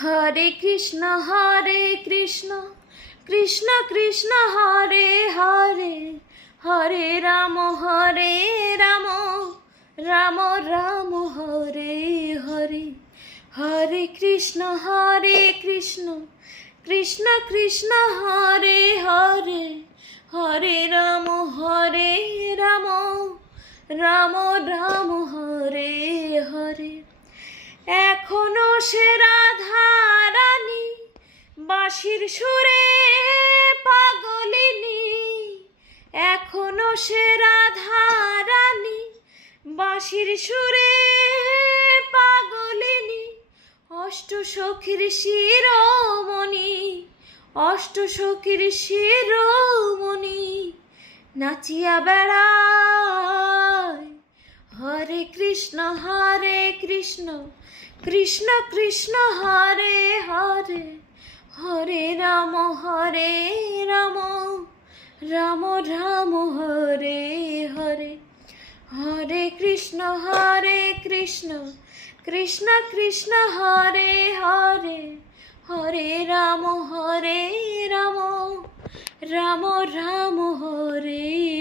হরে কৃষ্ণ কৃষ্ণ কৃষ্ণ হরে হরে, হরে রাম রাম রাম হরে হরে। হরে কৃষ্ণ কৃষ্ণ কৃষ্ণ হরে হরে, হরে রাম রাম রাম হরে হরে। এখনো সে রাধা রানী বাঁশির সুরে পাগলিনী, এখনো সে রাধা রানী বাঁশির সুরে পাগলিনী। অষ্ট সখীর শিরোমণি, অষ্ট সখীর শিরোমণি নাচিয়া বেড়ায়। হরে কৃষ্ণ কৃষ্ণ কৃষ্ণ হরে হরে, হরে রাম রাম রাম হরে হরে। হরে কৃষ্ণ কৃষ্ণ কৃষ্ণ হরে হরে, হরে রাম রাম রাম হরে